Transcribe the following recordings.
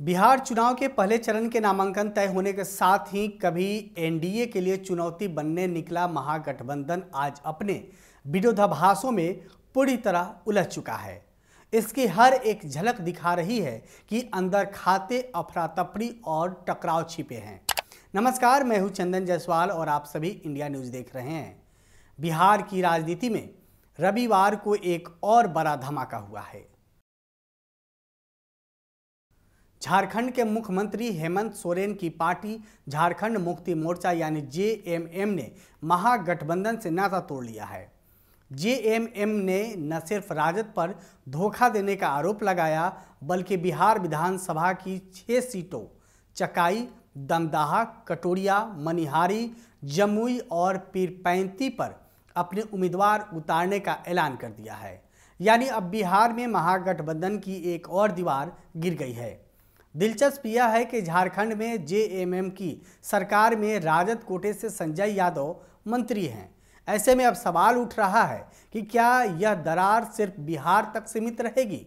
बिहार चुनाव के पहले चरण के नामांकन तय होने के साथ ही कभी एनडीए के लिए चुनौती बनने निकला महागठबंधन आज अपने विरोधाभासों में पूरी तरह उलझ चुका है। इसकी हर एक झलक दिखा रही है कि अंदर खाते अफरा तफरी और टकराव छिपे हैं। नमस्कार, मैं हूं चंदन जायसवाल और आप सभी इंडिया न्यूज देख रहे हैं। बिहार की राजनीति में रविवार को एक और बड़ा धमाका हुआ है। झारखंड के मुख्यमंत्री हेमंत सोरेन की पार्टी झारखंड मुक्ति मोर्चा यानी जेएमएम ने महागठबंधन से नाता तोड़ लिया है। जेएमएम ने न सिर्फ राजद पर धोखा देने का आरोप लगाया, बल्कि बिहार विधानसभा की 6 सीटों चकाई, दमदाहा, कटोरिया, मनिहारी, जमुई और पीरपैंती पर अपने उम्मीदवार उतारने का ऐलान कर दिया है। यानी अब बिहार में महागठबंधन की एक और दीवार गिर गई है। दिलचस्प यह है कि झारखंड में जेएमएम की सरकार में राजद कोटे से संजय यादव मंत्री हैं। ऐसे में अब सवाल उठ रहा है कि क्या यह दरार सिर्फ बिहार तक सीमित रहेगी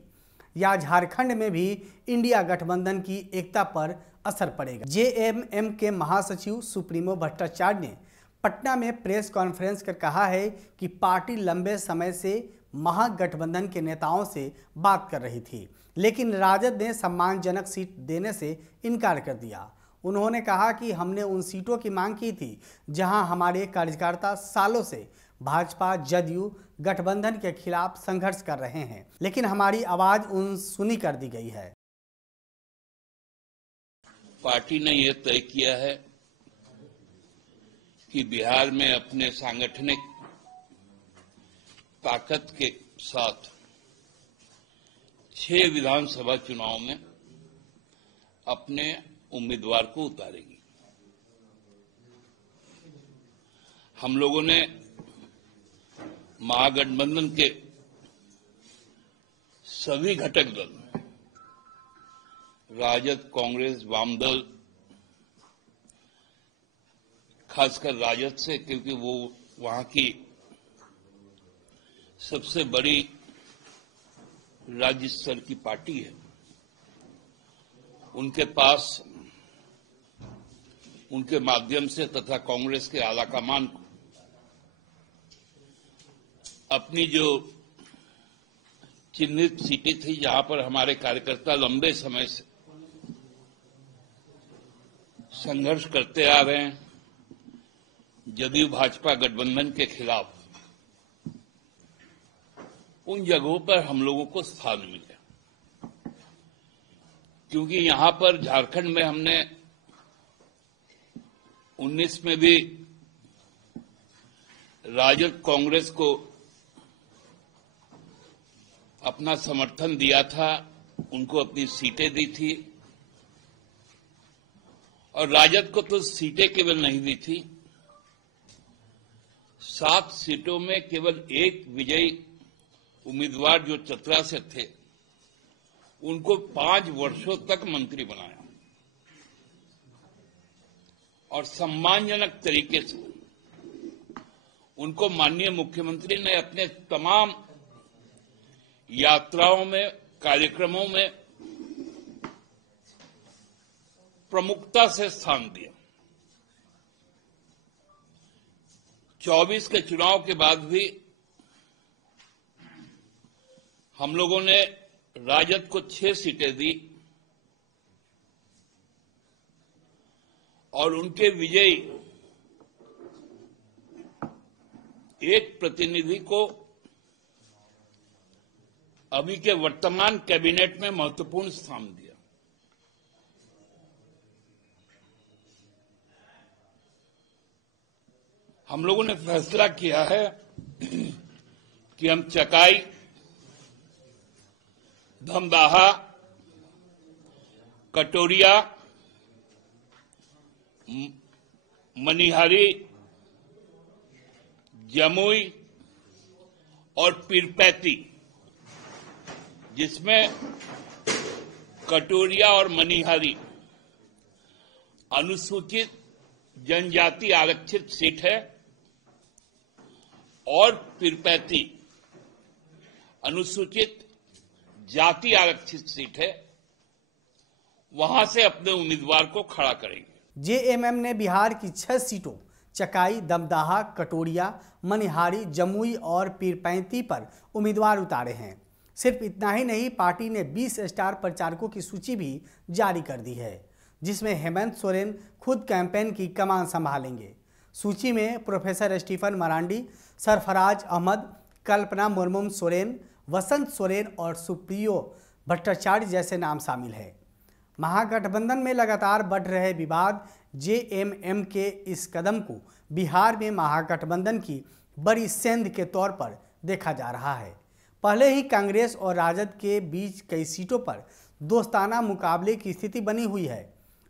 या झारखंड में भी इंडिया गठबंधन की एकता पर असर पड़ेगा। जेएमएम के महासचिव सुप्रीमो भट्टाचार्य ने पटना में प्रेस कॉन्फ्रेंस कर कहा है कि पार्टी लंबे समय से महागठबंधन के नेताओं से बात कर रही थी, लेकिन राजद ने सम्मानजनक सीट देने से इनकार कर दिया। उन्होंने कहा कि हमने उन सीटों की मांग की थी जहां हमारे कार्यकर्ता सालों से भाजपा जदयू गठबंधन के खिलाफ संघर्ष कर रहे हैं, लेकिन हमारी आवाज उन सुनी कर दी गई है। पार्टी ने यह तय किया है कि बिहार में अपने सांगठनिक ताकत के साथ 6 विधानसभा चुनाव में अपने उम्मीदवार को उतारेगी। हम लोगों ने महागठबंधन के सभी घटक दल, राजद, कांग्रेस, वामदल, खासकर राजद से, क्योंकि वो वहां की सबसे बड़ी राज्य स्तर की पार्टी है, उनके पास उनके माध्यम से तथा कांग्रेस के आलाकमान को अपनी जो चिन्हित सीटें थी जहां पर हमारे कार्यकर्ता लंबे समय से संघर्ष करते आ रहे हैं जदयू भाजपा गठबंधन के खिलाफ, उन जगहों पर हम लोगों को स्थान मिले। क्योंकि यहां पर झारखंड में हमने 19 में भी राजद कांग्रेस को अपना समर्थन दिया था, उनको अपनी सीटें दी थी, और राजद को तो सीटें केवल नहीं दी थी, 7 सीटों में केवल एक विजयी उम्मीदवार जो चतरा से थे, उनको 5 वर्षों तक मंत्री बनाया और सम्मानजनक तरीके से उनको माननीय मुख्यमंत्री ने अपने तमाम यात्राओं में, कार्यक्रमों में प्रमुखता से स्थान दिया। 24 के चुनाव के बाद भी हम लोगों ने राजद को 6 सीटें दी और उनके विजयी एक प्रतिनिधि को अभी के वर्तमान कैबिनेट में महत्वपूर्ण स्थान दिया। हम लोगों ने फैसला किया है कि हम चकाई, दमदाहा, कटोरिया, मनिहारी, जमुई और पीरपैंती, जिसमें कटोरिया और मनिहारी अनुसूचित जनजाति आरक्षित सीट है और पीरपैंती अनुसूचित जाति आरक्षित सीट है, वहां से अपने उम्मीदवार को खड़ा करेंगे। जेएमएम ने बिहार की 6 सीटों चकाई, दमदाहा, कटोरिया, मनिहारी, जमुई और पीरपैंती पर उम्मीदवार उतारे हैं। सिर्फ इतना ही नहीं, पार्टी ने 20 स्टार प्रचारकों की सूची भी जारी कर दी है, जिसमें हेमंत सोरेन खुद कैंपेन की कमान संभालेंगे। सूची में प्रोफेसर स्टीफन मरांडी, सरफराज अहमद, कल्पना मुर्मू सोरेन, वसंत सोरेन और सुप्रियो भट्टाचार्य जैसे नाम शामिल हैं। महागठबंधन में लगातार बढ़ रहे विवाद, जेएमएम के इस कदम को बिहार में महागठबंधन की बड़ी सेंध के तौर पर देखा जा रहा है। पहले ही कांग्रेस और राजद के बीच कई सीटों पर दोस्ताना मुकाबले की स्थिति बनी हुई है।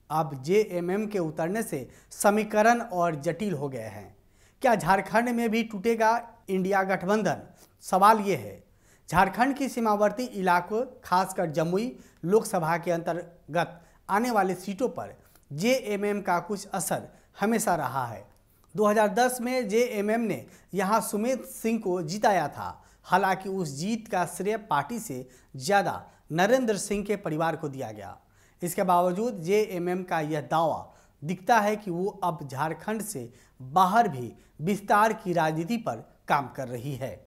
अब जेएमएम के उतरने से समीकरण और जटिल हो गए हैं। क्या झारखंड में भी टूटेगा इंडिया गठबंधन? सवाल ये है। झारखंड की सीमावर्ती इलाकों, खासकर जमुई लोकसभा के अंतर्गत आने वाली सीटों पर जेएमएम का कुछ असर हमेशा रहा है। 2010 में जेएमएम ने यहां सुमित सिंह को जिताया था। हालांकि उस जीत का श्रेय पार्टी से ज़्यादा नरेंद्र सिंह के परिवार को दिया गया। इसके बावजूद जेएमएम का यह दावा दिखता है कि वो अब झारखंड से बाहर भी विस्तार की राजनीति पर काम कर रही है।